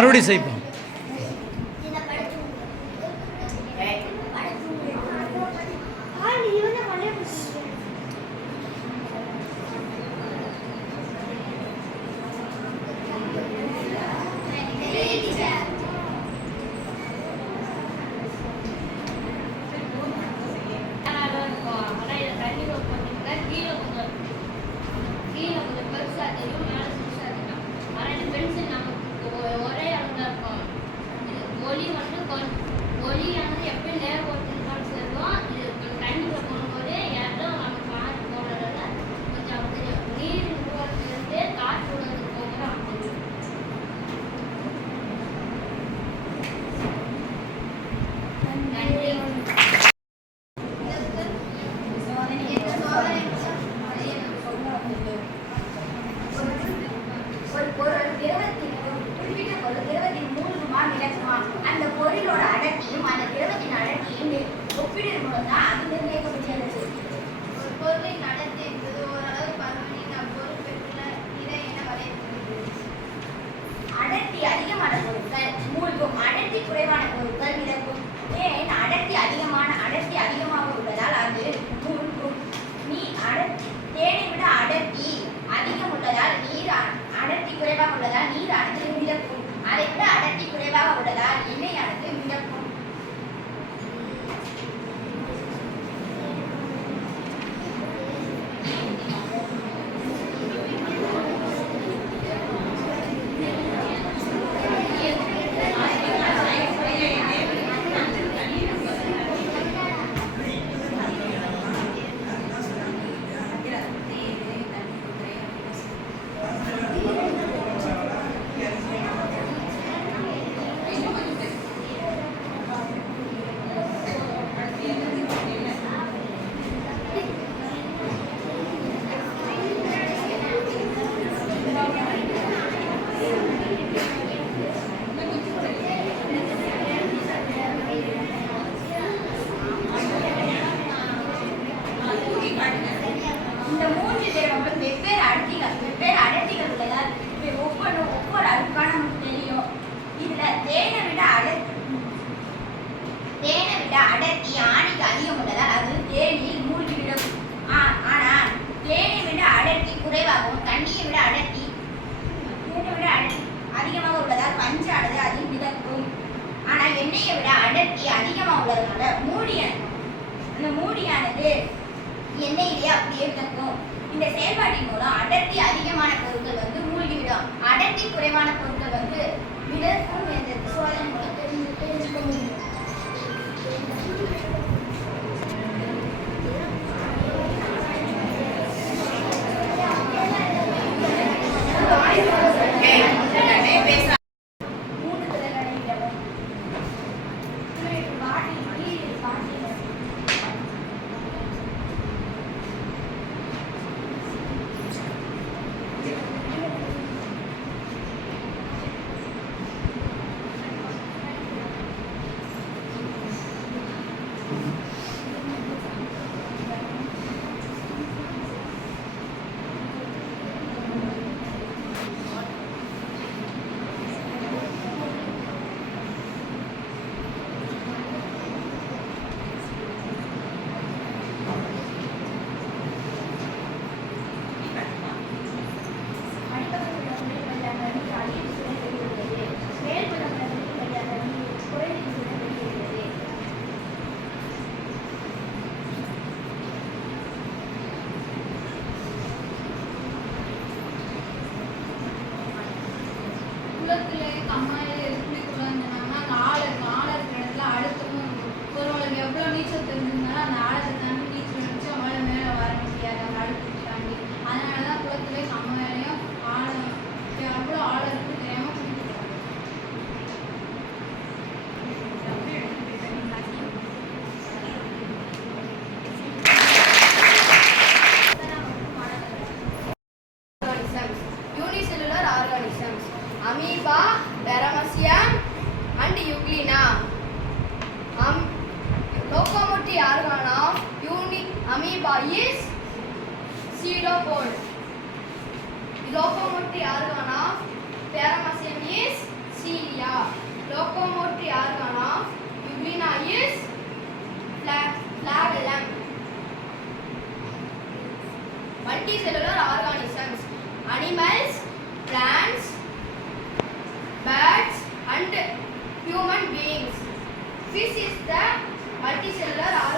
மறுபடியும் செய்ப்போம். அந்த பொருளோட அடர்த்தியும் அந்த திரவத்தின் அடர்த்தியும் ஒப்பிடும் போதுதான் அது நிர்ணயிக்கப்படுகிறது. ஒரு பொருளின் அடர்த்தி என்பது ஓரளவு பருமனின் அப்பொருள் பெற்றுள்ள இதை என வரையறுக்கிறது. அடர்த்தி அதிகமான பொருட்கள் மூழ்கும், அடர்த்தி குறைவான பொருட்கள் மிதக்கும். ஏன் அடர்த்தி அதிகமாக உள்ளதால் அது மூழ்கும். தேனை விட அடர்த்தி அதிகம் உள்ளதால் நீர் அடர்த்தி குறைவாக உள்ளதால் நீரானது மிதக்கும். அதை விட அடர்த்தி குறைவாக உள்ளதால் எண்ணெயானது மிதக்கும். இந்த மூன்று திரவங்களும் வெவ்வேறு அடர்த்திகள் உள்ளதால் ஒவ்வொரு அடுக்கான நமக்கு தெரியும். இதுல தேனை விட அடர்த்தி ஆணிக்கு அதிகம் உள்ளதால் அது தேனில் மூழ்கிவிடும். ஆனால் தேனை விட அடர்த்தி குறைவாகவும் தண்ணியை விட அடர்த்தி அதிகமாக உள்ளதால் பஞ்சானது அதில் மிதக்கும். ஆனால் எண்ணெயை விட அடர்த்தி அதிகமாக உள்ளதுனால அந்த மூடியானது எண்ணெயிலேயே அப்படியே மிதக்கும். இந்த செயல்பாட்டின் மூலம் அடர்த்தி அதிகமான பொருட்கள் மூழ்கிவிடும், அடர்த்தி குறைவான பொருட்கள் மிதக்கும் என்ற சோதனை மூலம் தெரிஞ்சுக்க முடியும். Amoeba, Paramecium, and Euglena. Locomotive organ of amoeba is pseudopod. Locomotive organ of Paramecium is cilia. animals, plants, birds and human beings. Fish is the multicellular